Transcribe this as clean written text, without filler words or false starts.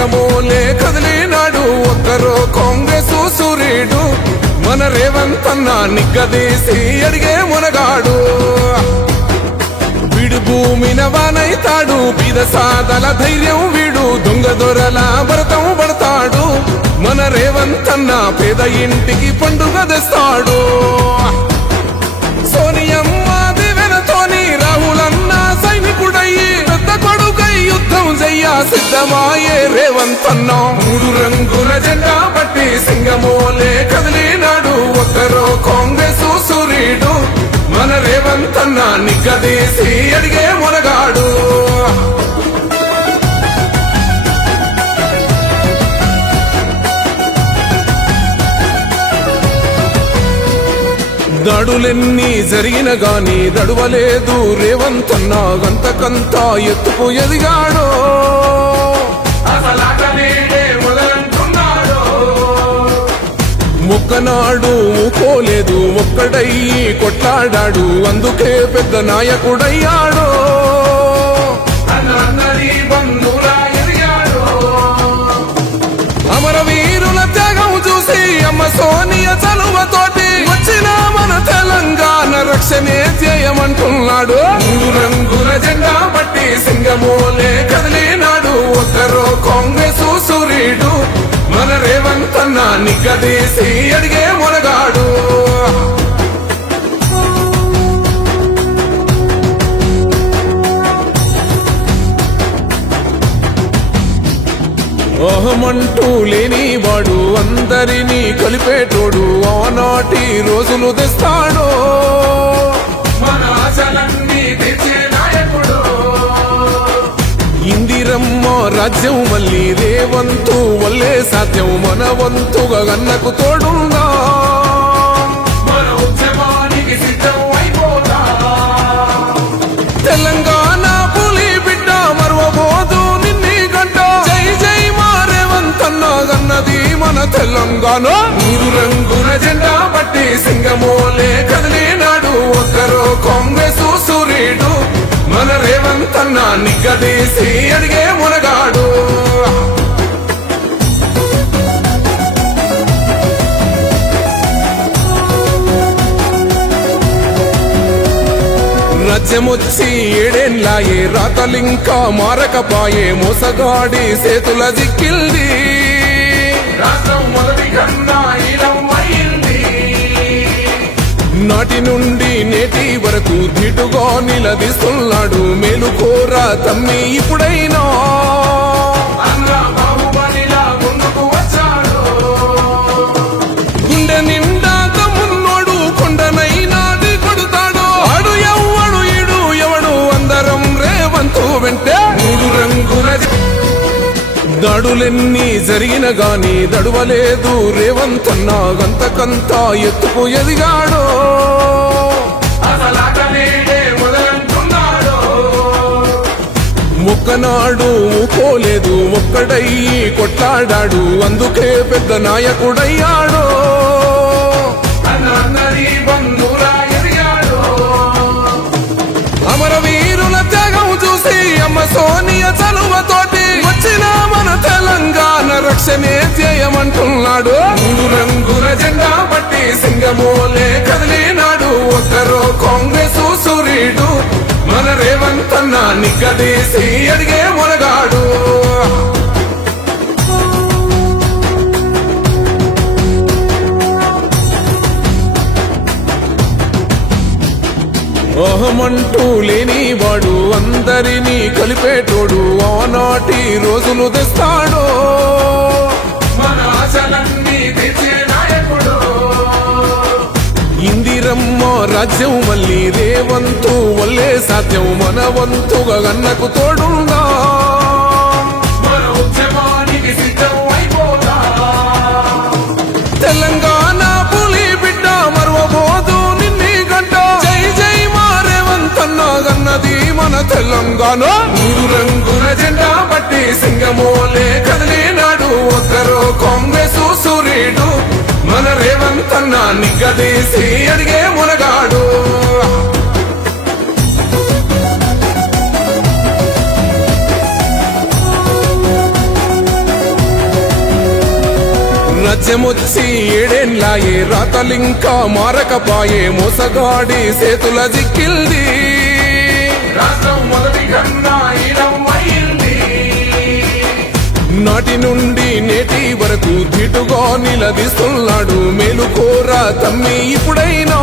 సింగమోలే కదిలినాడు ఒక్కరో కాంగ్రెస్ సూర్యుడు మన రేవంత్ అన్న నిగ్గదీసి అడిగే మునగాడు వీడు భూమిన వానైతాడు బీద సాదల ధైర్యం వీడు దొంగ దొరల భరతం పడతాడు మన రేవంత్ అన్న పేద ఇంటికి పండుగ తెస్తాడు సోనియమ్మ దివెనతోని రాహులన్న సైనికుడయ్యి పెద్ద కొడుకై యుద్ధం చెయ్య సిద్ధమాయే రేవంత్ అన్న 3 రంగుల జెండా పట్టి సింగమోలే కదిలినాడు ఒక్కరో కాంగ్రెస్ సూర్యుడు మన రేవంత్ అన్న నిగ్గదీసి అడిగే మునగాడు దాడులెన్ని జరిగిన గాని దడువలేదు రేవంత్ అన్న గంతకంతా ఎత్తుకు ఎదిగాడో మొక్కనాడు ఊకోలేదు ఒక్కడయ్యి కొట్లాడాడు అందుకే పెద్ద నాయకుడయ్యాడో అమరవీరుల త్యాగం చూసి అమ్మ సోనియ చలువతోటి వచ్చిన మన తెలంగాణ రక్షణే చేయమంటున్నాడు 3 రంగుల జెండా పట్టి సింగమోలే కదిలినాడు ఒక్కరో కాంగ్రెస్ సూర్యుడు మన రేవంత్ అన్న నిగ్గదీసి అడిగే మునగాడు ఓహమంటూ లేనివాడు అందరినీ కలిపేటోడు ఆనాటి రోజులు తెస్తాడు మన ఆశలన్నీ తెచ్చే నాయకుడు ఇందిరమ్మ రాజ్యం మళ్ళీ రేవంతు వల్లే సాధ్యం మన వంతుగా గన్నకు తోడుందా మన ఉద్యమానికి సిద్ధం అయిపోతా తెలంగాణ పులి బిడ్డ మరవబోదు నిన్ని గంట జై జై మా రేవంత్ అన్న గన్నది మన తెలంగాణ 3 రంగుల జెండా పట్టి సింగమోలే కదిలినాడు ఒక్కరో కాంగ్రెస్ సూర్యుడు మన రేవంత్ అన్న నిగ్గదీసి అడిగే మునగాడు రాజ్యమొచ్చి 7 ఏళ్లాయే రాతలింకా మారకపాయే మోసగాడి చేతుల దిక్కిల్ది రాష్ట్రం మొదటి కన్నా నాటి నుండి నేటి వరకు ధీటుగా నిలదీస్తున్నాడు మేలుకోరా తమ్మి ఇప్పుడైనా గుండె నిండా తమ్మున్నోడు కొండనైనా కొడుతాడు ఆడు ఎవ్వడు ఈడు ఎవడు అందరం రేవంతు వెంటే 3 రంగుల దాడులెన్ని జరిగిన గాని దడువలేదు రేవంత్ అన్న గంతకంతా ఎత్తుకు ఎదిగాడో మొక్కనాడు ఊకోలేదు ఒక్కడయ్యి కొట్లాడాడు అందుకే పెద్ద నాయకుడయ్యాడో అమరవీరుల త్యాగం చూసి అమ్మ సోనియ చలువతోటి వచ్చిన మన తెలంగాణ రక్షణే చేయమంటున్నాడు 3 రంగుల జెండా పట్టి సింగమోలే కదిలినాడు ఒక్కరో కాంగ్రెస్ సూర్యుడు మన రేవంత్ అన్న నిగ్గదీసి అడిగే మునగాడు ఓహమంటూ లేనివాడు అందరినీ కలిపేటోడు ఆనాటి రోజులు తెస్తాడు మన ఆశలన్నీ తెచ్చే నాయకుడు ఇందిరమ్మ రాజ్యం మళ్ళీ రేవంతు వల్లే సాధ్యం మన వంతుగా గన్నకు తోడుందా మన ఉద్యమానికి సిద్ధం అయిపోతా తెలంగాణ పులి బిడ్డ మరవబోదు నిన్ని గంట జై జై మా రేవంత్ అన్న గన్నది మన తెలంగాణ 3 రంగుల జెండా పట్టి సింగమోలే కదిలినాడు ఒక్కరో కాంగ్రెస్ సూర్యుడు మన రేవంత్ అన్న నిగ్గదీసి అడిగే మునగాడు రాజ్యమొచ్చి ఏడేండ్లాయే రాతలింకా మారకపాయే మోసగాడి చేతుల జిక్కిల్ది రాష్ట్రం మొదటి కన్నా ఈడమైంది నాటి నుండి నేటి వరకు ధీటుగా నిలదీస్తున్నాడు మేలుకోరా తమ్మి ఇప్పుడైనా